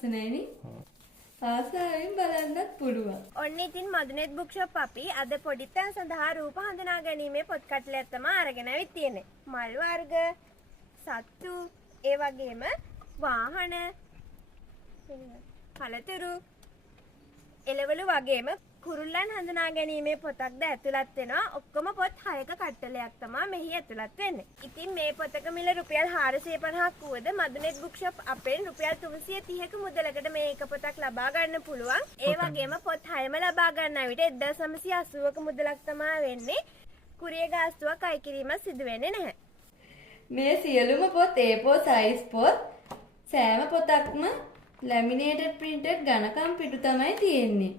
ලස්සනයිනේ. ආසාවෙන් බලන්නත් පුළුවන්. ඔන්න ඉතින් මදුනෙත් බුක් ෂොප් අපි අද පොඩිත්තන් සඳහා රූප හඳුනා ගැනීමේ පොත් කට්ටලයක් තමයි අරගෙන ඇවිත් තියෙන්නේ. මල් වර්ග, සත්තු, ඒ වගේම වාහන, පළතුරු, එළවලු වගේම කුරුල්ලන් හඳුනා ගැනීමේ පොතක්ද ඇතුළත් වෙනවා. ඔක්කොම පොත් 6ක කට්ටලයක් තමයි මෙහි ඇතුළත් වෙන්නේ. ඉතින් මේ පොතක මිල රුපියල් 450ක් වුවද මදුනෙත් බුක් ෂොප් අපෙන් රුපියල් 330ක මුදලකට මේ එක පොතක් ලබා ගන්න පුළුවන්. ඒ වගේම පොත් 6ම ලබා ගන්න විට 1980ක මුදලක් තමයි වෙන්නේ. කුරිය ගාස්තුවක් අය කිරීම සිදු වෙන්නේ නැහැ. මේ සියලුම පොත් A4 size පොත් සෑම පොතක්ම laminated printed ඝනකම් පිටු තමයි තියෙන්නේ.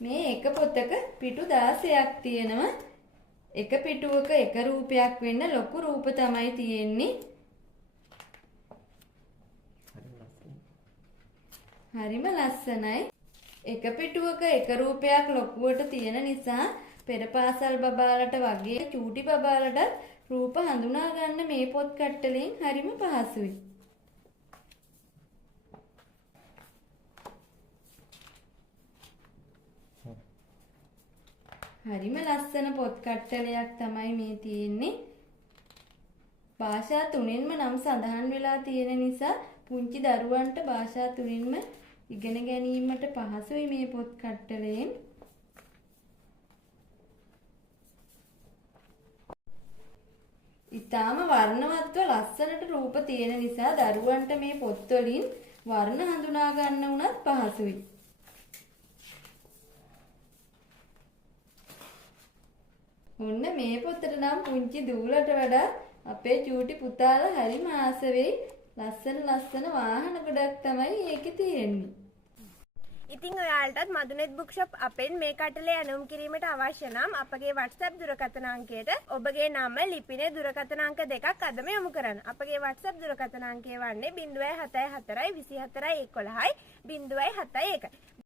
මේ එක පොතක පිටු 16ක් තියෙනවා. එක පිටුවක එක රූපයක් වෙන්න ලොකු රූප තමයි තියෙන්නේ. හරිම ලස්සනයි. එක පිටුවක එක රූපයක් ලොකුවට තියෙන නිසා පෙර පාසල් බබාලට වගේ චූටි බබාලට රූප හඳුනා ගන්න මේ පොත් කට්ටලෙන් හරිම පහසුයි. හරිම ලස්සන පොත් කට්ටලයක් තමයි මේ තියෙන්නේ. භාෂා තුනෙන්ම නම් සඳහන් වෙලා තියෙන නිසා පුංචි දරුවන්ට භාෂා තුනින්ම ඉගෙන ගැනීමට පහසුයි මේ පොත් කට්ටලයෙන්. ඊටාම වර්ණවත්ව ලස්සනට රූප තියෙන නිසා දරුවන්ට මේ පොත් වලින් වර්ණ හඳුනා ගන්න උනත් පහසුයි. ඔන්න මේ පොතට නම් පුංචි දූලට වඩා අපේ චූටි පුතාලා හරිම ආස වෙයි. ලස්සන වාහන ගොඩක් තමයි ඒකේ තියෙන්නේ. ඉතින් ඔයාලටත් මදුනෙත් බුක් ෂොප් අපෙන් මේ කට්ටලේ ඇනුම් කිරීමට අවශ්‍ය නම් අපගේ WhatsApp දුරකථන අංකයට ඔබගේ නම ලිපිනේ දුරකථන අංක දෙකක් අදම යොමු කරන්න. අපගේ WhatsApp දුරකථන අංකය වන්නේ 074 24 11 071.